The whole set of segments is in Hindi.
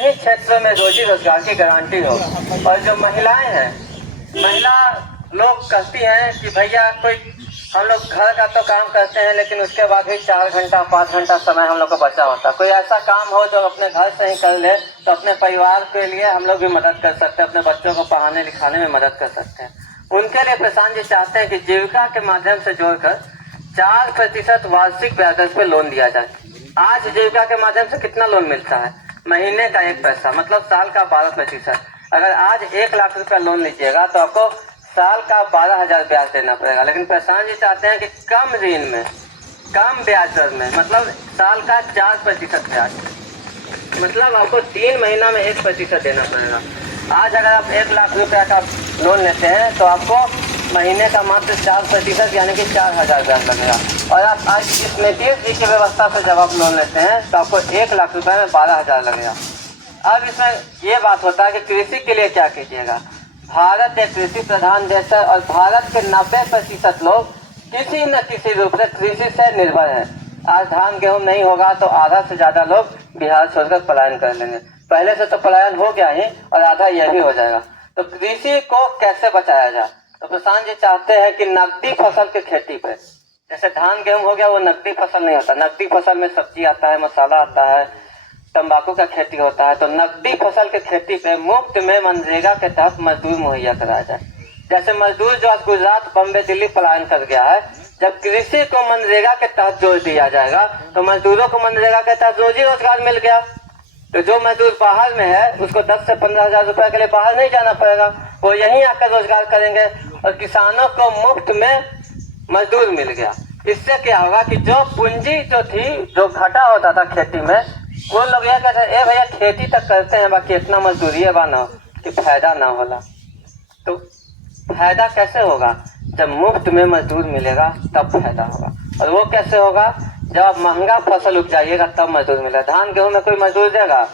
ही क्षेत्रों में रोजी रोजगार की गारंटी हो। और जो महिलाएं हैं, महिला लोग कहती हैं कि भैया कोई हम लोग घर का तो काम करते हैं लेकिन उसके बाद भी 4 घंटा 5 घंटा समय हम लोग को बचा होता है। कोई ऐसा काम हो जो अपने घर से ही कर ले तो अपने परिवार के लिए हम लोग भी मदद कर सकते हैं, अपने बच्चों को पढ़ाने लिखाने में मदद कर सकते हैं। उनके लिए प्रशांत जी चाहते हैं कि जीविका के माध्यम से जोड़कर 4% वार्षिक ब्याज दर पे लोन दिया जाए। आज जीविका के माध्यम से कितना लोन मिलता है? महीने का 1 पैसा, मतलब साल का 12%। अगर आज 1 लाख रुपया लोन लीजिएगा तो आपको साल का 12,000 ब्याज देना पड़ेगा। लेकिन प्रशांत जी चाहते हैं कि कम ऋण में, कम ब्याज दर में, मतलब साल का 4% ब्याज, मतलब आपको 3 महीना में 1% देना पड़ेगा। आज अगर आप 1 लाख रुपया का लोन लेते हैं तो आपको महीने का मात्र 4% यानी कि 4,000 ब्याज लगेगा। और आप आज इस नीतीश जी की व्यवस्था से जब आप लोन लेते हैं तो आपको 1 लाख रुपए में 12,000 लगेगा। अब इसमें ये बात होता है कि कृषि के लिए क्या कीजिएगा। भारत एक कृषि प्रधान देश है और भारत के 90% लोग किसी न किसी रूप से कृषि से निर्भर है। आज धान गेहूं नहीं होगा तो आधा से ज्यादा लोग बिहार छोड़कर पलायन कर लेंगे। पहले से तो पलायन हो गया ही और आधा यह भी हो जाएगा। तो कृषि को कैसे बचाया जाए? तो प्रशांत जी चाहते हैं कि नकदी फसल की खेती पे, जैसे धान गेहूं हो गया वो नकदी फसल नहीं होता, नकदी फसल में सब्जी आता है, मसाला आता है, तंबाकू का खेती होता है। तो नकदी फसल की खेती पे मुफ्त में मनरेगा के तहत मजदूर मुहैया कराया जाए। जैसे मजदूर जो आज गुजरात, बम्बे, दिल्ली पलायन कर गया है, जब कृषि को मनरेगा के तहत जोड़ दिया जाएगा तो मजदूरों को मनरेगा के तहत रोजी रोजगार मिल गया। तो जो मजदूर बाहर में है उसको 10 से 15,000 रुपए के लिए बाहर नहीं जाना पड़ेगा, वो यहीं आकर रोजगार करेंगे। और किसानों को मुफ्त में मजदूर मिल गया। इससे क्या होगा कि जो पूंजी जो थी, जो घाटा होता था खेती में, वो लोग यह कहते हैं भैया खेती तक करते हैं बाकी इतना मजदूरी है ना कि फायदा ना होला। तो फायदा कैसे होगा? जब मुफ्त में मजदूर मिलेगा तब फायदा होगा। और वो कैसे होगा? जब आप महंगा फसल उपजाइएगा तब मजदूर मिलेगा। धान गेहूं में कोई मजदूर देगा?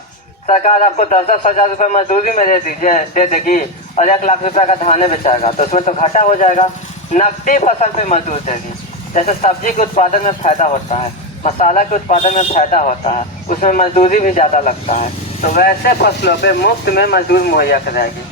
सरकार आपको 10-10 हजार रुपए मजदूरी में दे देगी और 1 लाख रुपए का धाने बेचाएगा तो उसमें तो घाटा हो जाएगा। नकदी फसल पे मजदूर देगी। जैसे सब्जी के उत्पादन में फायदा होता है, मसाला के उत्पादन में फायदा होता है, उसमें मजदूरी भी ज्यादा लगता है, तो वैसे फसलों पे मुफ्त में मजदूर मुहैया कराएगी।